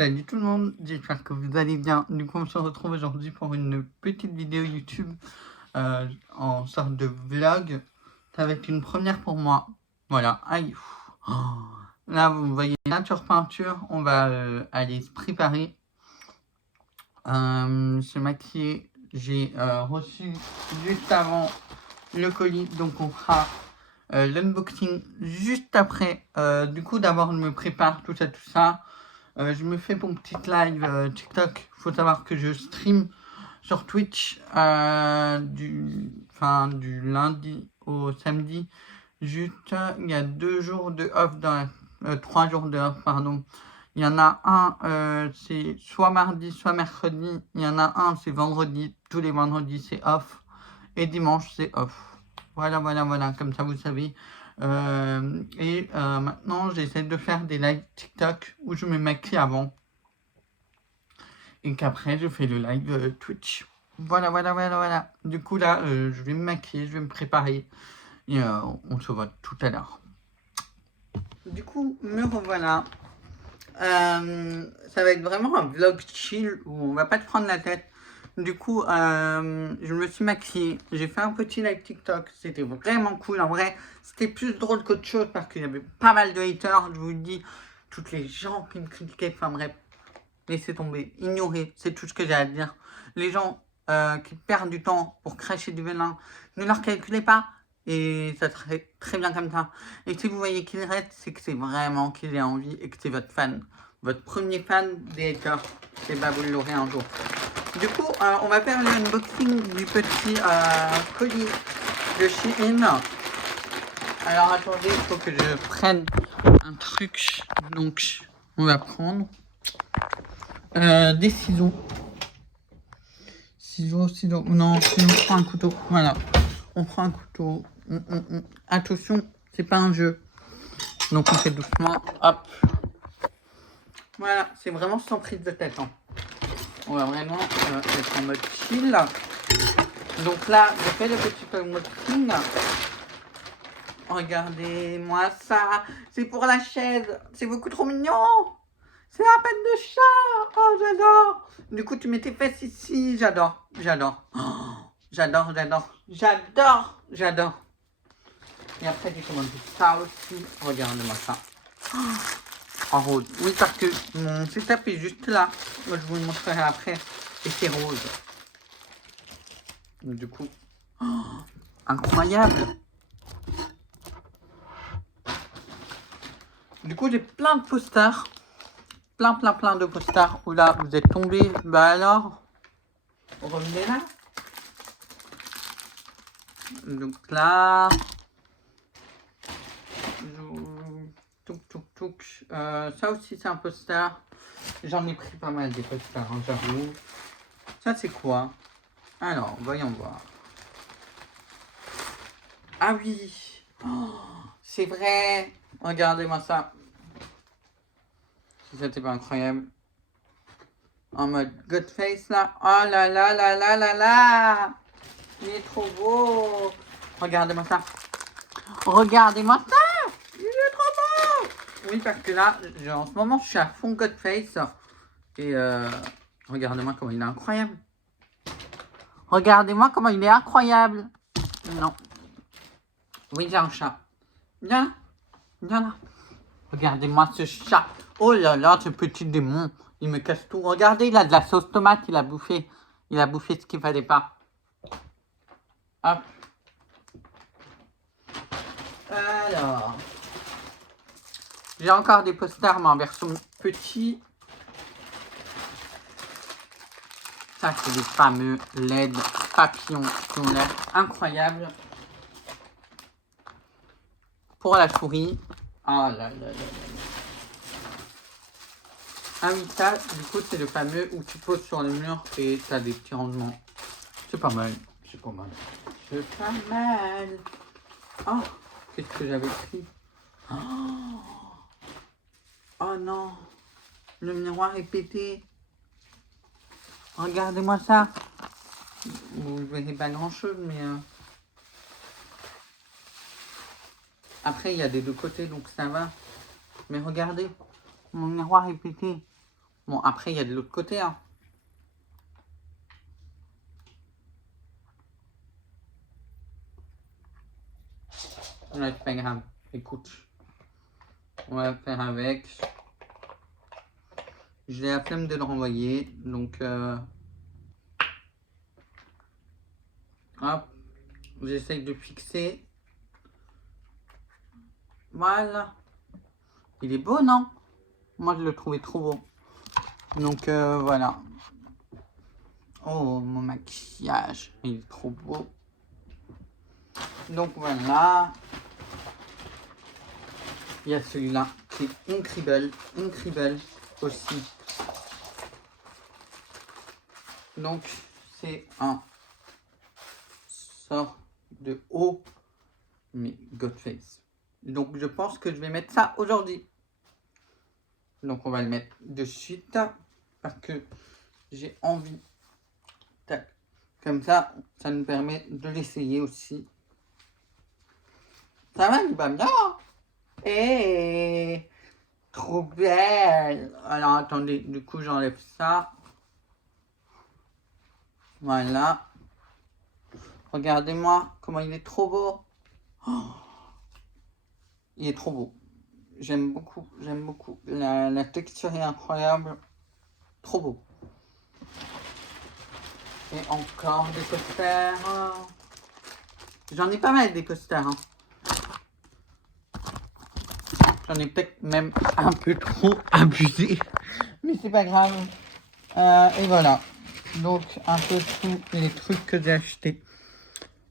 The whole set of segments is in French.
Salut tout le monde, j'espère que vous allez bien. Du coup, on se retrouve aujourd'hui pour une petite vidéo YouTube en sorte de vlog. Ça va être une première pour moi. Voilà, aïe. Oh. Là, vous voyez nature peinture, on va aller se préparer. Se maquiller, j'ai reçu juste avant le colis, donc on fera l'unboxing juste après. Du coup, d'abord, je me prépare tout ça. Je me fais mon petite live TikTok. Faut savoir que je stream sur Twitch du lundi au samedi. Juste, il y a 2 jours de off, 3 jours de off, pardon. Il y en a un, c'est soit mardi, soit mercredi. Il y en a un, c'est vendredi. Tous les vendredis, c'est off. Et dimanche, c'est off. Voilà, comme ça, vous savez. Maintenant, j'essaie de faire des lives TikTok où je me maquille avant. Et qu'après, je fais le live Twitch. Voilà. Du coup, là, je vais me maquiller, je vais me préparer. Et on se voit tout à l'heure. Du coup, me revoilà. Ça va être vraiment un vlog chill où on va pas te prendre la tête. Du coup, je me suis maquillée, j'ai fait un petit live TikTok, c'était vraiment cool. En vrai, c'était plus drôle qu'autre chose parce qu'il y avait pas mal de haters, je vous le dis. Toutes les gens qui me critiquaient, enfin bref, laissez tomber, ignorez, c'est tout ce que j'ai à dire. Les gens qui perdent du temps pour cracher du venin, ne leur calculez pas et ça serait très bien comme ça. Et si vous voyez qu'il reste, c'est que c'est vraiment qu'il a envie et que c'est votre fan. Votre premier fan des haters, et bah vous l'aurez un jour. Du coup, on va faire l'unboxing du petit colis de Shein. Alors attendez, il faut que je prenne un truc. Donc, on va prendre des ciseaux. Ciseaux. Non, sinon on prend un couteau. Voilà, on prend un couteau. Attention, c'est pas un jeu. Donc on fait doucement. Hop. Voilà, c'est vraiment sans prise de tête. Hein. On va vraiment être en mode chill. Donc là, je fais le petit unboxing. Regardez-moi ça. C'est pour la chaise. C'est beaucoup trop mignon. C'est la peine de chat. Oh, j'adore. Du coup, tu mets tes fesses ici. J'adore. Oh, j'adore. Et après, j'ai commandé ça aussi. Regardez-moi ça. En rose. Oui, parce que mon setup est juste là. Moi, je vous le montrerai après. Et c'est rose. Du coup, incroyable. Du coup, j'ai plein de posters. Plein de posters. Où là, vous êtes tombés. Bah alors, revenez là. Donc là, ça aussi c'est un poster. J'en ai pris pas mal des posters, hein, j'avoue. Ça c'est quoi? Alors, voyons voir. Ah oui, oh, c'est vrai. Regardez-moi ça. Si c'était pas incroyable. En mode Godface là. Oh là. Il est trop beau. Regardez-moi ça. Il est trop beau. Oui, parce que là, en ce moment, je suis à fond Godface. Et regardez-moi comment il est incroyable. Non. Oui, j'ai un chat. Viens là. Regardez-moi ce chat. Oh là là, ce petit démon. Il me casse tout. Regardez, il a de la sauce tomate, il a bouffé ce qu'il fallait pas. Hop. Alors. J'ai encore des posters, mais en version petit. Ça, c'est des fameux LED papillons qui ont l'air incroyables. Pour la souris. Ah là. Ah oui, ça, du coup, c'est le fameux où tu poses sur le mur et tu as des petits rangements. C'est pas mal. Oh, qu'est-ce que j'avais pris? Oh non, le miroir est pété. Regardez-moi ça. Vous ne verrez pas grand-chose, mais... Après, il y a des deux côtés, donc ça va. Mais regardez, mon miroir est pété. Bon, après, il y a de l'autre côté, hein. Ouais, c'est pas grave. Écoute, on va faire avec. J'ai la flemme de le renvoyer, donc hop, j'essaye de fixer. Voilà. Il est beau, non? Moi, je le trouvais trop beau. Donc voilà. Oh, mon maquillage, il est trop beau. Donc voilà. Il y a celui-là qui est Incredible aussi. Donc c'est un sort de haut, mais Godface. Donc je pense que je vais mettre ça aujourd'hui. Donc on va le mettre de suite parce que j'ai envie. Tac. Comme ça nous permet de l'essayer aussi. Ça va, il va bien. Et trop belle. Alors attendez, du coup j'enlève ça. Voilà. Regardez-moi comment il est trop beau. Oh, il est trop beau. J'aime beaucoup, j'aime beaucoup. La texture est incroyable. Trop beau. Et encore des posters. J'en ai pas mal des posters. Hein. J'en ai peut-être même un peu trop abusé. Mais c'est pas grave. Et voilà. Donc un peu tous les trucs que j'ai achetés.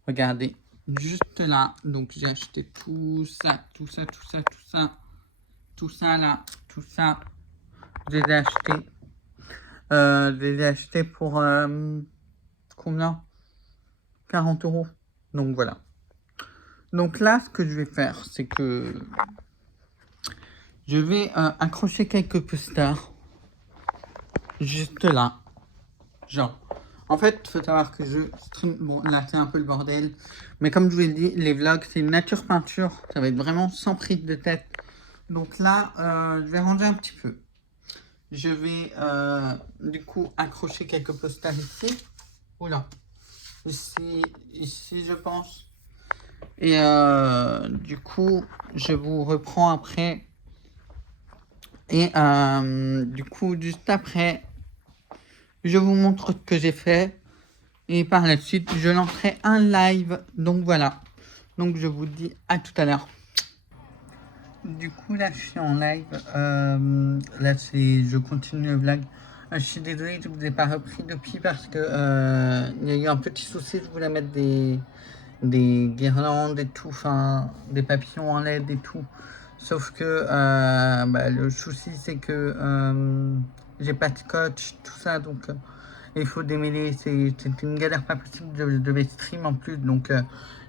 Regardez. Juste là. Donc j'ai acheté tout ça. Tout ça là. Tout ça. Je les ai achetés. Je les ai achetés pour combien? 40 €. Donc voilà. Donc là, ce que je vais faire, c'est que je vais accrocher quelques posters. Juste là. Genre. En fait, il faut savoir que je stream. Bon, là, c'est un peu le bordel. Mais comme je vous l'ai dit, les vlogs, c'est une nature peinture. Ça va être vraiment sans prise de tête. Donc là, je vais ranger un petit peu. Je vais du coup accrocher quelques posters ici. Oula. Ici, je pense. Et du coup, je vous reprends après. Et du coup, juste après, je vous montre ce que j'ai fait. Et par la suite, je lancerai un live. Donc voilà. Donc je vous dis à tout à l'heure. Du coup, là, je suis en live. Là, je continue le vlog. Je suis désolé, je ne vous ai pas repris depuis parce que il y a eu un petit souci. Je voulais mettre des guirlandes et tout, enfin des papillons en LED et tout. Sauf que le souci c'est que j'ai pas de scotch, tout ça, donc il faut démêler. C'est une galère pas possible. Je devais stream en plus, donc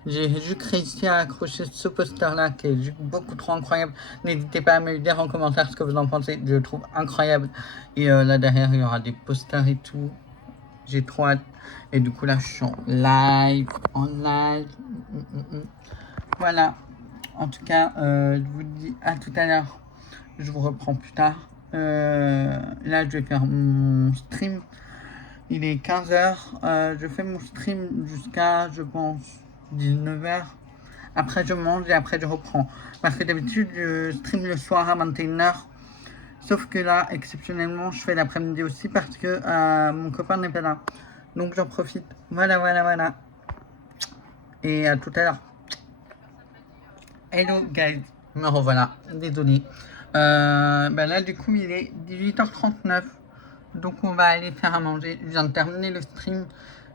j'ai juste réussi à accrocher ce poster là qui est juste beaucoup trop incroyable. N'hésitez pas à me dire en commentaire ce que vous en pensez, je le trouve incroyable. Et là derrière il y aura des posters et tout. J'ai trop hâte. Et du coup, là, je suis en live. Voilà. En tout cas, je vous dis à tout à l'heure. Je vous reprends plus tard. Là, je vais faire mon stream. Il est 15h. Je fais mon stream jusqu'à, je pense, 19h. Après, je mange et après, je reprends. Parce que d'habitude, je stream le soir à 21h. Sauf que là, exceptionnellement, je fais l'après-midi aussi parce que mon copain n'est pas là. Donc j'en profite. Voilà. Et à tout à l'heure. Hello guys. Me revoilà. Désolé. Là, du coup, il est 18h39. Donc on va aller faire à manger. Je viens de terminer le stream.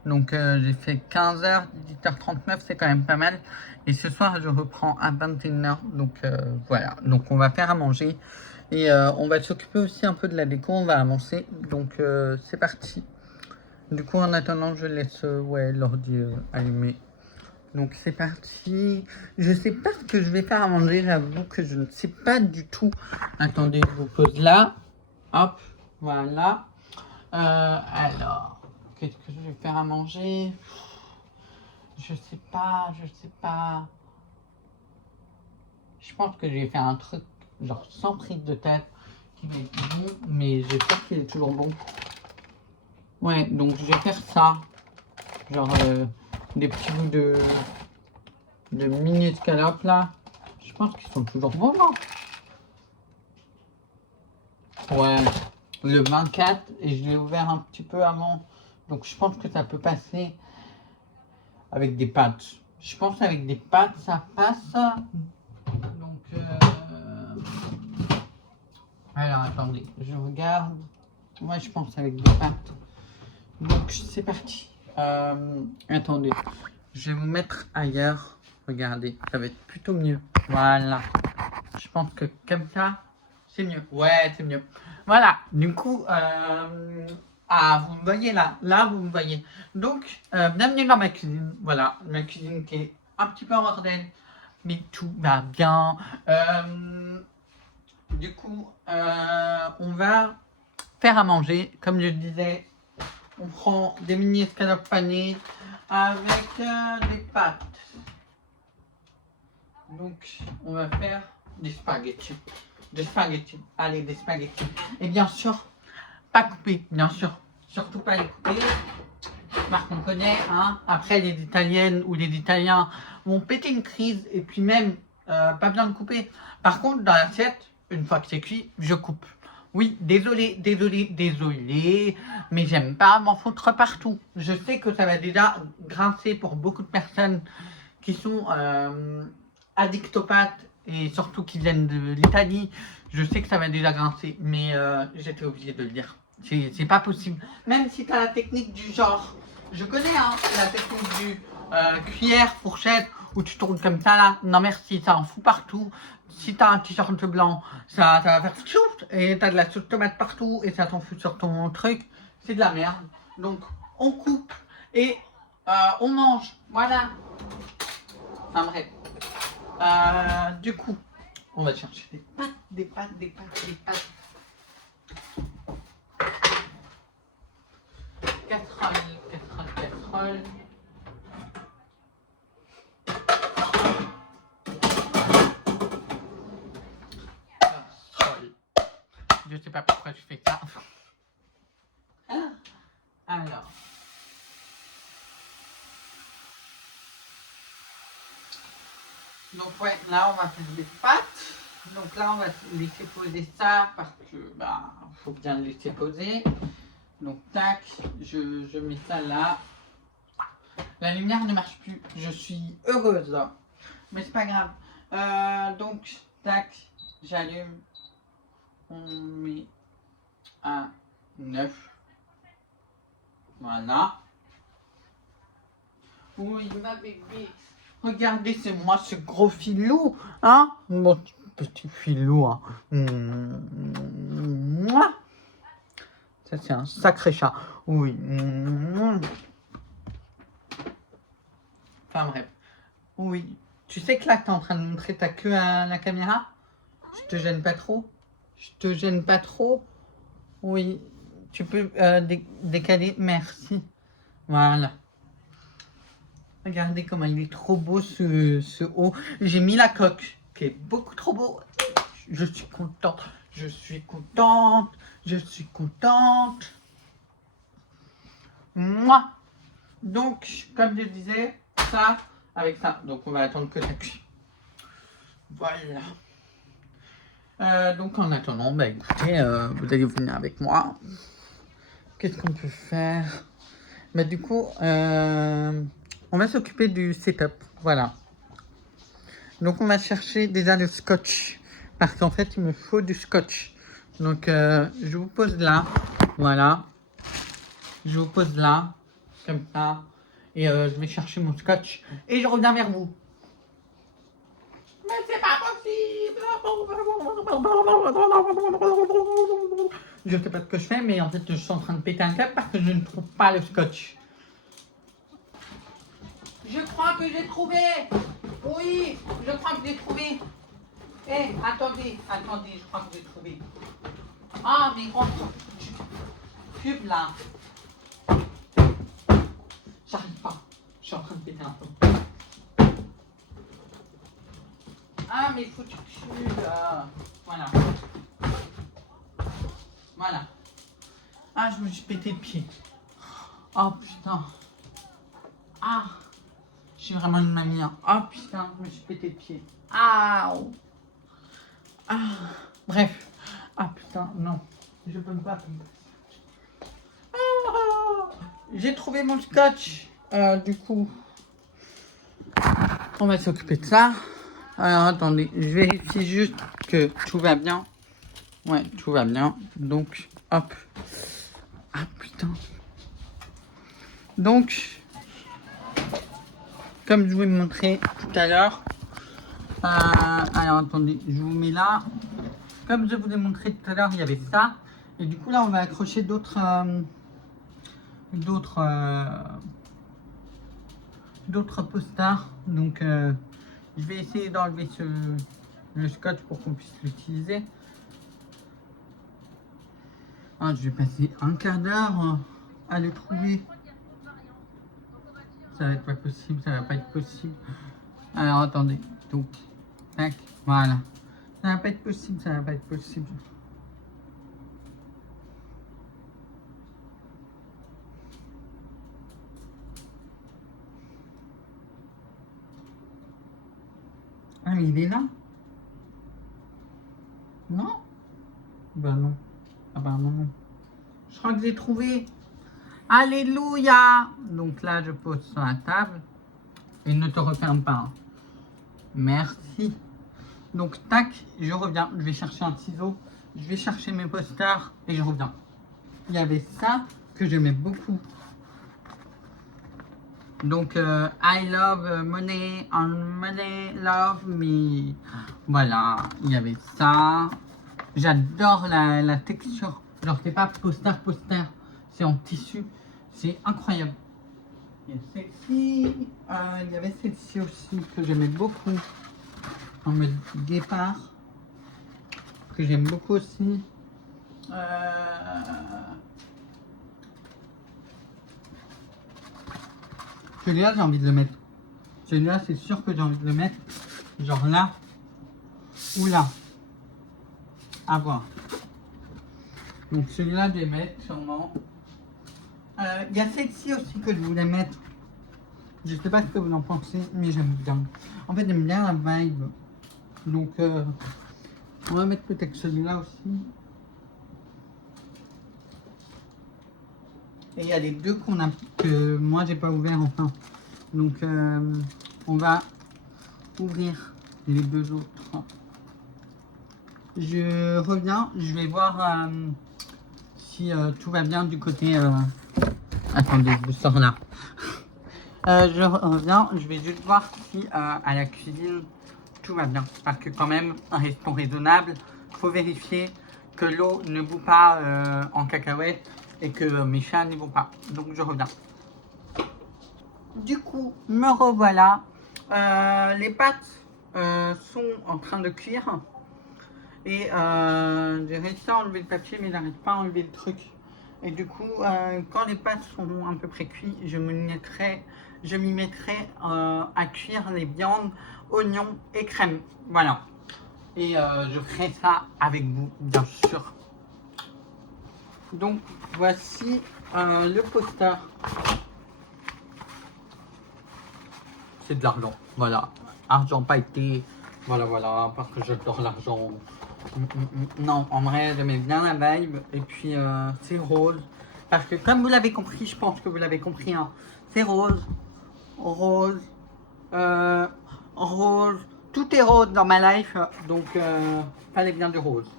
Donc j'ai fait 15h, 18h39, c'est quand même pas mal. Et ce soir, je reprends à 21h. Donc voilà. Donc on va faire à manger. Et on va s'occuper aussi un peu de la déco. On va avancer. Donc c'est parti. Du coup, en attendant, je laisse l'ordi allumé. Donc c'est parti. Je sais pas ce que je vais faire à manger. J'avoue que je ne sais pas du tout. Attendez, je vous pose là. Hop, voilà. Alors, qu'est-ce que je vais faire à manger? Je sais pas. Je pense que je vais faire un truc genre sans prise de tête. qui va être bon, mais j'espère qu'il est toujours bon. Ouais, donc je vais faire ça. Genre des petits bouts de mini escalopes là. Je pense qu'ils sont toujours bons, non? Ouais, le 24 et je l'ai ouvert un petit peu avant. Donc je pense que ça peut passer avec des pâtes. Je pense qu'avec des pâtes ça passe. Donc alors attendez, je regarde. Moi je pense avec des pâtes. Donc c'est parti. Attendez, je vais vous mettre ailleurs. Regardez, ça va être plutôt mieux. Voilà. Je pense que comme ça, c'est mieux. Ouais, c'est mieux. Voilà. Du coup, vous me voyez là. Là, vous me voyez. Donc, bienvenue dans ma cuisine. Voilà, ma cuisine qui est un petit peu en bordel, mais tout va bien. Du coup, on va faire à manger. Comme je le disais, on prend des mini escalopes panées avec des pâtes. Donc, on va faire des spaghettis. Des spaghettis. Allez, des spaghettis. Et bien sûr, pas coupés, bien sûr. Surtout pas les couper. Marc, on connaît, hein. Après, les Italiennes ou les Italiens vont péter une crise et puis même, pas besoin de couper. Par contre, dans l'assiette, une fois que c'est cuit, je coupe. Oui, désolé, mais j'aime pas m'en foutre partout. Je sais que ça va déjà grincer pour beaucoup de personnes qui sont addicts aux pâtes et surtout qui viennent de l'Italie. Je sais que ça va déjà grincer, mais j'étais obligé de le dire. C'est pas possible. Même si tu as la technique du genre, je connais hein, la technique du cuillère, fourchette, où tu tournes comme ça là. Non merci, ça en fout partout. Si tu as un t-shirt blanc, ça va faire tchouf et tu as de la sauce tomate partout et ça t'en fout sur ton truc. C'est de la merde. Donc on coupe et on mange. Voilà. Enfin bref. Du coup, on va chercher des pâtes. Casserole. Je sais pas pourquoi je fais ça. Alors. Donc ouais, là on va faire des pâtes. Donc là on va laisser poser ça parce que faut bien le laisser poser. Donc tac, je mets ça là. La lumière ne marche plus, je suis heureuse. Mais c'est pas grave. Donc tac, j'allume. On met à 9. Voilà. Oui ma bébé. Regardez, c'est moi ce gros filou, hein? Mon petit filou, hein. Mouah. Ça, c'est un sacré chat. Oui. Enfin, bref. Oui. Tu sais que là, tu es en train de montrer ta queue à la caméra? Je te gêne pas trop? Je te gêne pas trop? Oui. Tu peux décaler? Merci. Voilà. Regardez comment il est trop beau ce haut. J'ai mis la coque qui est beaucoup trop beau. Je suis contente. Moi. Donc, comme je disais, ça avec ça. Donc, on va attendre que ça cuise. Voilà. Donc, en attendant, écoutez, vous allez venir avec moi. Qu'est-ce qu'on peut faire? Du coup, on va s'occuper du setup. Voilà. Donc, on va chercher déjà le scotch. Parce qu'en fait, il me faut du scotch. Donc, je vous pose là. Voilà. Je vous pose là. Comme ça. Et je vais chercher mon scotch. Et je reviens vers vous. Mais c'est pas possible. Je sais pas ce que je fais, mais en fait, je suis en train de péter un câble parce que je ne trouve pas le scotch. Je crois que j'ai trouvé. Oui, je crois que j'ai trouvé. Eh, attendez, je crois que j'ai trouvé. Ah, mais on pub là. J'arrive pas. Je suis en train de péter un peu. Ah, mais foutu cul là. Voilà. Voilà. Ah, je me suis pété le pied. Oh putain. Ah. Je suis vraiment une mamie. Hein. Oh putain, je me suis pété le pied. Ah. Ah. Bref. Ah putain, non. Je peux pas. Ah. J'ai trouvé mon scotch. Du coup, on va s'occuper de ça. Alors attendez, je vérifie juste que tout va bien. Ouais, tout va bien. Donc, hop. Ah putain. Donc, comme je vous ai montré tout à l'heure, alors attendez, je vous mets là. Comme je vous ai montré tout à l'heure, il y avait ça. Et du coup là, on va accrocher d'autres posters. Donc, je vais essayer d'enlever le scotch pour qu'on puisse l'utiliser. Ah, je vais passer un quart d'heure à le trouver. Ça va être pas possible, ça va pas être possible. Alors attendez, donc, tac, voilà. Ça va pas être possible, ça va pas être possible. Ah mais il est là? Non? Bah non. Ah bah non. Je crois que j'ai trouvé. Alléluia! Donc là, je pose sur la table. Et ne te referme pas. Hein. Merci. Donc tac, je reviens. Je vais chercher un ciseau. Je vais chercher mes posters et je reviens. Il y avait ça que j'aimais beaucoup. Donc, I love money, and money love me. Voilà, il y avait ça. J'adore la texture. Genre, c'est pas poster, c'est en tissu. C'est incroyable. Il y a celle-ci. Il y avait celle-ci aussi que j'aimais beaucoup. En mode guépard. Que j'aime beaucoup aussi. Celui-là, j'ai envie de le mettre. Celui-là, c'est sûr que j'ai envie de le mettre. Genre là. Ou là. À voir. Donc celui-là, je vais mettre sûrement. Il y a celle-ci aussi que je voulais mettre. Je sais pas ce que vous en pensez, mais j'aime bien. En fait, j'aime bien la vibe. Donc, on va mettre peut-être celui-là aussi. Et il y a les deux que moi, j'ai pas ouvert enfin. Donc, on va ouvrir les deux autres. Je reviens, je vais voir si tout va bien du côté... Attendez, je vous sors là. Je reviens, je vais juste voir si à la cuisine tout va bien. Parce que quand même, restons raisonnables, il faut vérifier que l'eau ne bout pas en cacahuète et que mes chats n'y vont pas. Donc je reviens. Du coup, me revoilà. Les pâtes sont en train de cuire. Et j'ai réussi à enlever le papier, mais j'arrive pas à enlever le truc. Et du coup, quand les pâtes seront à peu près cuites, je m'y mettrai à cuire les viandes, oignons et crème. Voilà. Et je ferai ça avec vous, bien sûr. Donc, voici le poster. C'est de l'argent, voilà. Argent pailleté, voilà, parce que j'adore l'argent. Non, en vrai, j'aimais bien la vibe. Et puis, c'est rose. Parce que comme vous l'avez compris, je pense que vous l'avez compris, hein, c'est rose. Rose. Rose. Tout est rose dans ma life. Donc, fallait bien du rose.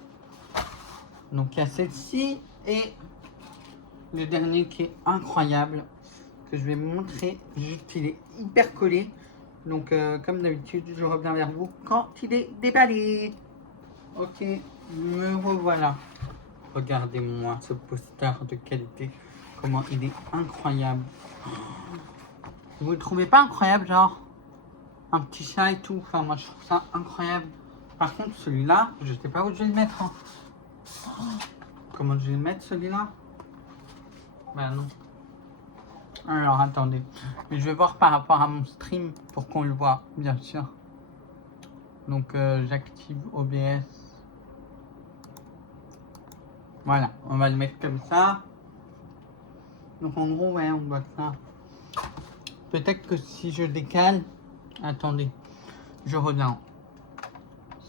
Donc, il y a celle-ci. Et le dernier qui est incroyable. Que je vais vous montrer. Juste qu'il est hyper collé. Donc, comme d'habitude, je reviens vers vous quand il est déballé. Ok, me revoilà. Regardez-moi ce poster de qualité. Comment il est incroyable. Vous ne trouvez pas incroyable, genre un petit chat et tout. Enfin, moi, je trouve ça incroyable. Par contre, celui-là, je sais pas où je vais le mettre. Hein. Comment je vais le mettre, celui-là? Ben non. Alors, attendez. Mais je vais voir par rapport à mon stream pour qu'on le voit, bien sûr. Donc, j'active OBS. Voilà, on va le mettre comme ça. Donc en gros, ouais, on voit ça. Peut-être que si je décale... Attendez, je regarde.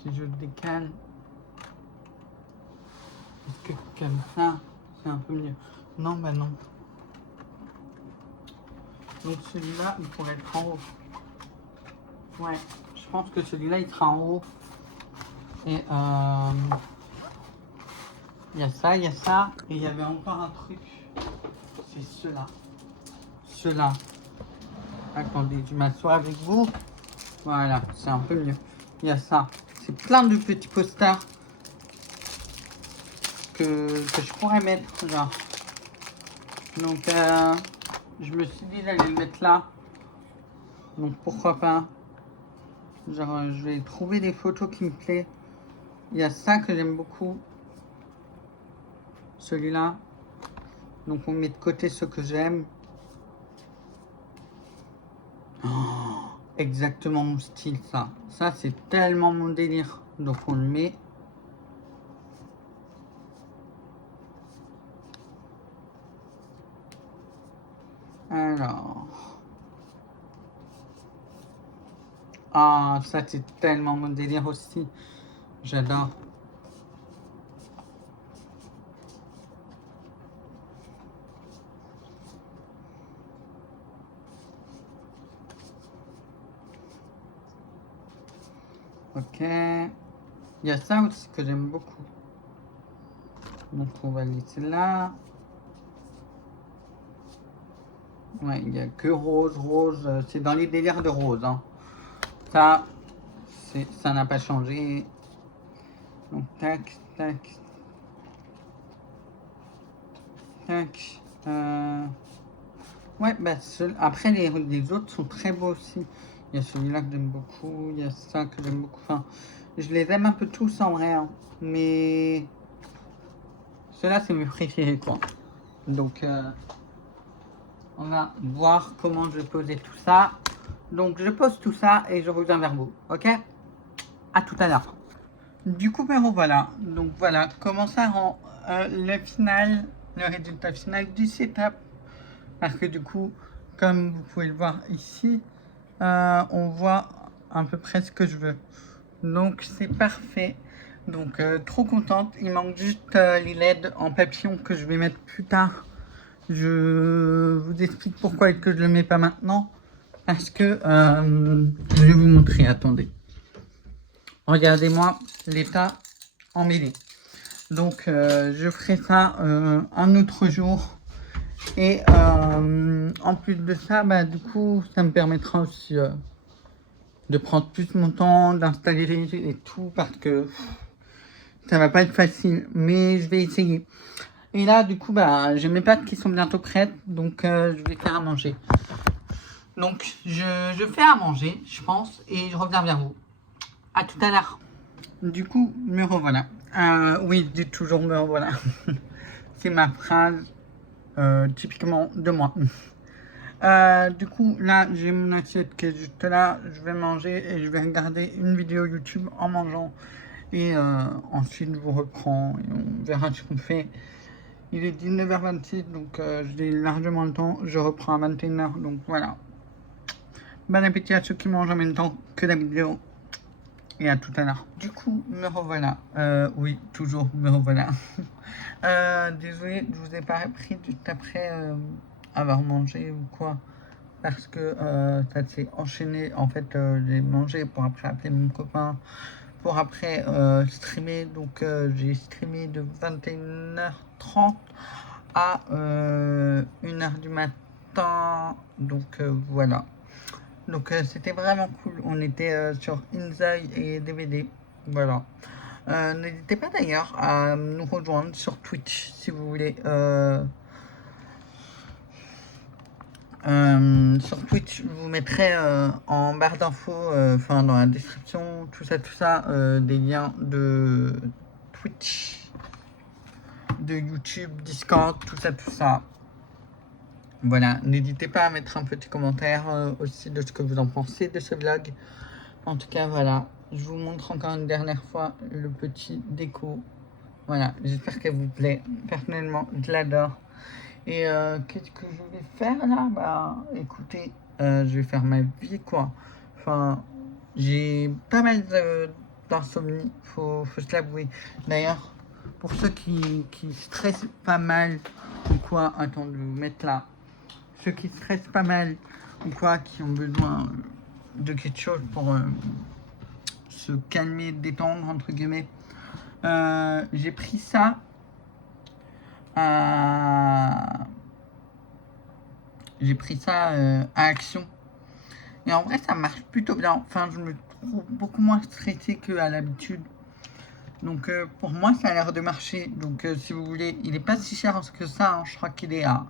Si je décale... Est-ce que comme ça, c'est un peu mieux? Non, bah non. Donc celui-là, il pourrait être en haut. Ouais, je pense que celui-là, il sera en haut. Et il y a ça, et il y avait encore un truc. C'est cela. Cela. Attendez, je m'assois avec vous. Voilà, c'est un peu mieux. Il y a ça. C'est plein de petits posters que je pourrais mettre là. Donc, je me suis dit d'aller le mettre là. Donc, pourquoi pas. Genre, je vais trouver des photos qui me plaisent. Il y a ça que j'aime beaucoup. Celui-là. Donc, on met de côté ce que j'aime. Oh, exactement mon style, ça. Ça, c'est tellement mon délire. Donc, on le met. Alors. Ah, ça, c'est tellement mon délire aussi. J'adore. Ok. Il y a ça aussi que j'aime beaucoup. Donc, on va laisser là. Ouais, il n'y a que rose. C'est dans les délires de rose. Hein. Ça, ça n'a pas changé. Donc, tac, tac. Tac. Ouais, bah, après, les autres sont très beaux aussi. Il y a celui-là que j'aime beaucoup. Il y a ça que j'aime beaucoup. Enfin, je les aime un peu tous en vrai. Hein. Mais ceux-là, c'est mes préférés, quoi. Donc, on va voir comment je vais poser tout ça. Donc, je pose tout ça et je reviens vers vous. Ok? À tout à l'heure. Du coup, ben voilà. Donc, voilà comment ça rend le résultat final du setup. Parce que du coup, comme vous pouvez le voir ici, on voit à peu près ce que je veux. Donc, c'est parfait. Donc, trop contente. Il manque juste les LED en papillon que je vais mettre plus tard. Je vous explique pourquoi est-ce que je le mets pas maintenant. Parce que je vais vous montrer, attendez. Regardez-moi l'état emmêlé. Donc je ferai ça un autre jour. Et en plus de ça, bah, du coup, ça me permettra aussi de prendre plus mon temps, d'installer et tout, parce que ça va pas être facile. Mais je vais essayer. Et là, du coup, bah, j'ai mes pâtes qui sont bientôt prêtes, donc je vais faire à manger. Donc, je fais à manger, je pense, et je reviens vers vous. À tout à l'heure. Du coup, me revoilà. Oui, dis toujours me revoilà. C'est ma phrase typiquement de moi. Du coup, là, j'ai mon assiette qui est juste là. Je vais manger et je vais regarder une vidéo YouTube en mangeant. Et ensuite, je vous reprends et on verra ce qu'on fait. Il est 19h26, donc j'ai largement le temps. Je reprends à 21h, donc voilà. Bon appétit à ceux qui mangent en même temps que la vidéo. Et à tout à l'heure. Du coup, me revoilà. Oui, toujours me revoilà. Désolé, je vous ai pas repris juste après avoir mangé ou quoi. Parce que ça s'est enchaîné. En fait, j'ai mangé pour après appeler mon copain. Pour après streamer. Donc, j'ai streamé de 21h30 à 1h du matin. Donc, voilà. Donc c'était vraiment cool. On était sur Inzai et DVD. Voilà. N'hésitez pas d'ailleurs à nous rejoindre sur Twitch si vous voulez. Sur Twitch, je vous mettrai en barre d'infos, enfin dans la description, tout ça, des liens de Twitch, de YouTube, Discord, tout ça. Voilà, n'hésitez pas à mettre un petit commentaire aussi de ce que vous en pensez de ce vlog. En tout cas, voilà, je vous montre encore une dernière fois le petit déco Voilà, j'espère qu'elle vous plaît. Personnellement, je l'adore. Et qu'est-ce que je vais faire là? Bah écoutez, je vais faire ma vie quoi. Enfin, j'ai pas mal d'insomnie, faut se l'avouer. D'ailleurs, pour ceux qui stressent pas mal ou quoi, attends, je vais vous mettre là. Ceux qui stressent pas mal ou quoi, qui ont besoin de quelque chose pour se calmer, détendre entre guillemets. J'ai pris ça à à Action. Et en vrai, ça marche plutôt bien. Enfin, je me trouve beaucoup moins stressé qu'à l'habitude. Donc, pour moi, ça a l'air de marcher. Donc, si vous voulez, il est pas si cher que ça. Hein. Je crois qu'il est à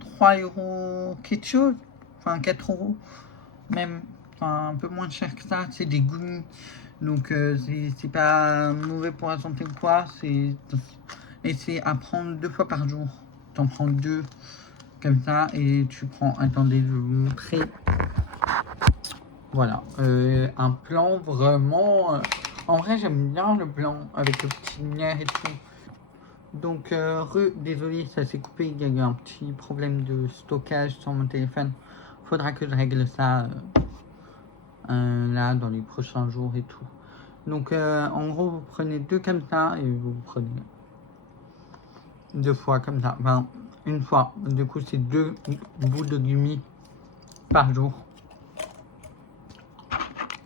3 € quelque chose. Enfin, 4 € même. Enfin, un peu moins cher que ça. C'est des gummies. Donc, c'est pas mauvais pour la santé ou quoi. Et c'est à prendre 2 fois par jour. T'en prends 2 comme ça et tu prends, attendez, je vais vous montrer. Voilà, un plan vraiment. En vrai, j'aime bien le plan avec le petit lumière et tout. Donc, désolé, ça s'est coupé. Il y a eu un petit problème de stockage sur mon téléphone. Faudra que je règle ça là dans les prochains jours et tout. Donc, en gros, vous prenez 2 comme ça et vous prenez 2 fois comme ça. Enfin, une fois. Du coup, c'est 2 bouts de gummi par jour.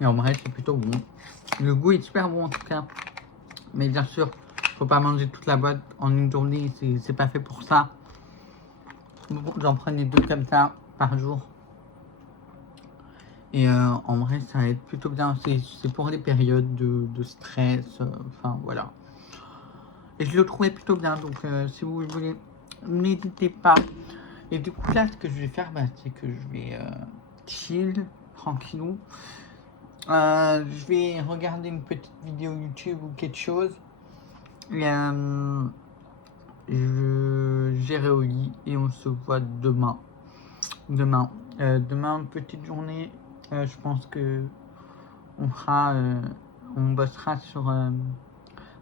Et en vrai, c'est plutôt bon. Le goût est super bon en tout cas. Mais bien sûr, faut pas manger toute la boîte en une journée. C'est pas fait pour ça. Vous en prenez 2 comme ça par jour. Et en vrai, ça aide plutôt bien. C'est pour les périodes de stress. Enfin, voilà. Et je le trouvais plutôt bien. Donc, si vous voulez, n'hésitez pas. Et du coup, là, ce que je vais faire, bah, c'est que je vais chill, tranquillou. Je vais regarder une petite vidéo YouTube ou quelque chose. Et j'irai au lit et on se voit demain. Demain, petite journée. Je pense que on bossera sur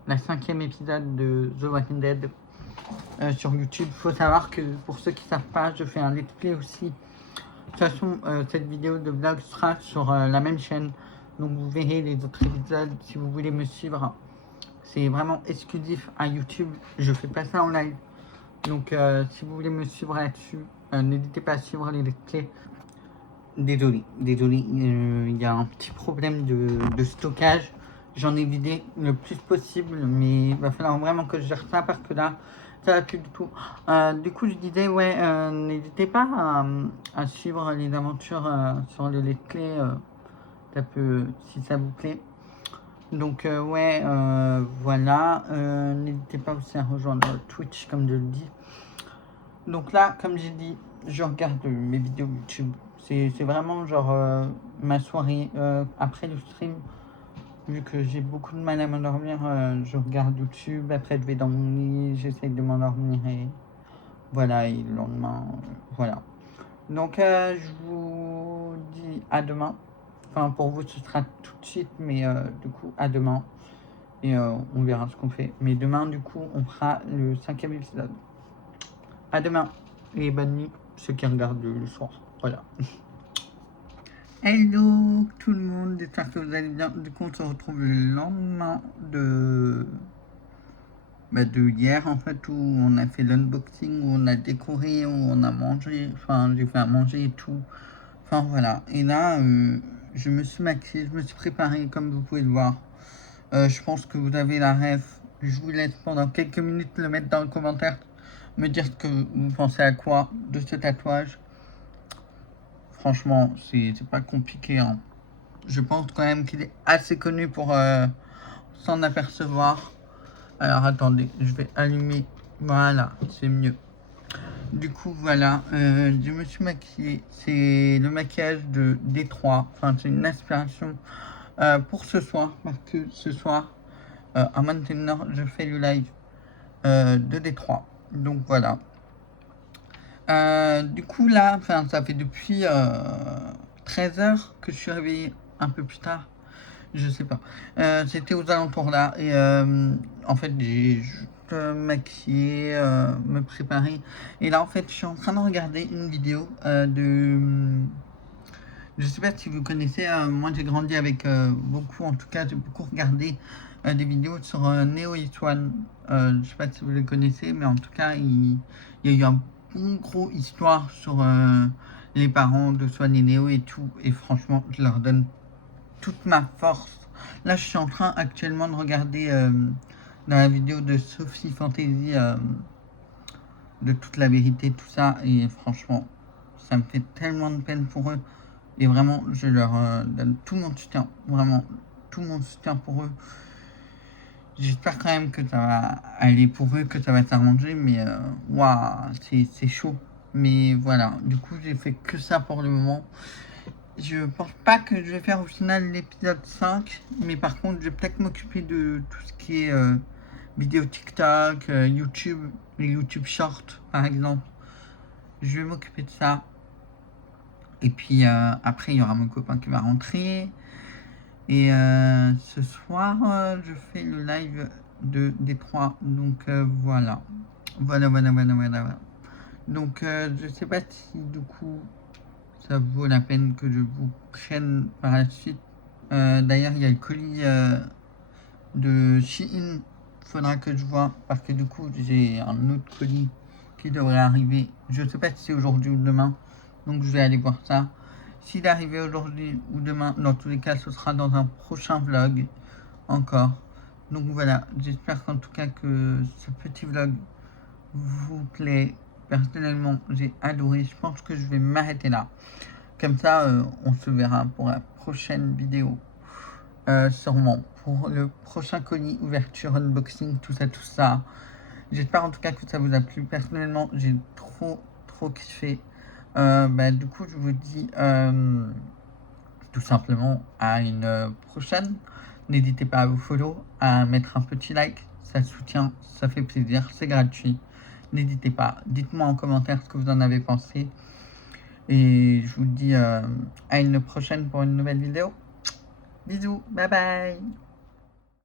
la 5e épisode de The Walking Dead sur YouTube. Faut savoir que pour ceux qui savent pas, je fais un let's play aussi. De toute façon, cette vidéo de vlog sera sur la même chaîne. Donc vous verrez les autres épisodes si vous voulez me suivre. C'est vraiment exclusif à YouTube. Je fais pas ça en live. Donc si vous voulez me suivre là-dessus, n'hésitez pas à suivre les let's play. Désolé, il y a un petit problème de stockage. J'en ai vidé le plus possible, mais il va falloir vraiment que je gère ça parce que là, ça va plus du tout. Du coup, je disais, ouais, n'hésitez pas à suivre les aventures sur le let's play, si ça vous plaît. Donc, ouais, voilà. N'hésitez pas aussi à rejoindre Twitch, comme je le dis. Donc là, comme j'ai dit, je regarde mes vidéos YouTube. C'est vraiment genre ma soirée après le stream. Vu que j'ai beaucoup de mal à m'endormir, je regarde YouTube. Après, je vais dans mon lit, j'essaye de m'endormir et voilà. Et le lendemain, voilà. Donc, je vous dis à demain. Enfin, pour vous, ce sera tout de suite, mais du coup, à demain. Et on verra ce qu'on fait. Mais demain, du coup, on fera le 5e épisode. À demain et bonne nuit, ceux qui regardent le soir. Voilà. Hello tout le monde, j'espère que vous allez bien. Du coup, on se retrouve le lendemain de hier en fait, où on a fait l'unboxing, où on a décoré, où on a mangé. Enfin, j'ai fait à manger et tout. Enfin voilà. Et là, je me suis maquillé, je me suis préparé comme vous pouvez le voir. Je pense que vous avez la ref. Je vous laisse pendant quelques minutes le mettre dans le commentaire. Me dire ce que vous pensez à quoi de ce tatouage. Franchement, c'est pas compliqué. Hein. Je pense quand même qu'il est assez connu pour s'en apercevoir. Alors attendez, je vais allumer. Voilà, c'est mieux. Du coup, voilà, je me suis maquillé. C'est le maquillage de Détroit. Enfin, c'est une inspiration pour ce soir. Parce que ce soir, à maintenant, je fais le live de Détroit. Donc voilà. Du coup là, ça fait depuis 13 h que je suis réveillé un peu plus tard. je sais pas. C'était aux alentours là. Et en fait, j'ai juste maquillé, me préparer. Et là, en fait, je suis en train de regarder une vidéo je sais pas si vous connaissez, moi j'ai grandi avec beaucoup, en tout cas, j'ai beaucoup regardé des vidéos sur Neo et Swan. Je sais pas si vous les connaissez, mais en tout cas, il y a eu un bon gros histoire sur les parents de Swan et Neo et tout. Et franchement, je leur donne toute ma force. Là, je suis en train actuellement de regarder dans la vidéo de Sophie Fantasy de toute la vérité, tout ça. Et franchement, ça me fait tellement de peine pour eux. Et vraiment, je leur donne tout mon soutien. Vraiment, tout mon soutien pour eux. J'espère quand même que ça va aller pour eux, que ça va s'arranger. Mais waouh, c'est chaud. Mais voilà, du coup, j'ai fait que ça pour le moment. Je pense pas que je vais faire au final l'épisode 5, mais par contre, je vais peut-être m'occuper de tout ce qui est vidéo TikTok, YouTube, les YouTube Shorts par exemple. Je vais m'occuper de ça. Et puis après, il y aura mon copain qui va rentrer. Et ce soir, je fais le live de Détroit. Donc voilà. Voilà. Donc je sais pas si du coup ça vaut la peine que je vous prenne par la suite. D'ailleurs, il y a le colis de Shein. Faudra que je vois parce que du coup, j'ai un autre colis qui devrait arriver. Je sais pas si c'est aujourd'hui ou demain. Donc, je vais aller voir ça. S'il est arrivé aujourd'hui ou demain, dans tous les cas, ce sera dans un prochain vlog encore. Donc voilà, j'espère qu'en tout cas que ce petit vlog vous plaît. Personnellement, j'ai adoré. Je pense que je vais m'arrêter là. Comme ça, on se verra pour la prochaine vidéo. Sûrement pour le prochain colis, ouverture, unboxing, tout ça. J'espère en tout cas que ça vous a plu. Personnellement, j'ai trop kiffé. Du coup, je vous dis tout simplement à une prochaine. N'hésitez pas à vous follow, à mettre un petit like. Ça soutient, ça fait plaisir, c'est gratuit. N'hésitez pas. Dites-moi en commentaire ce que vous en avez pensé. Et je vous dis à une prochaine pour une nouvelle vidéo. Bisous, bye bye.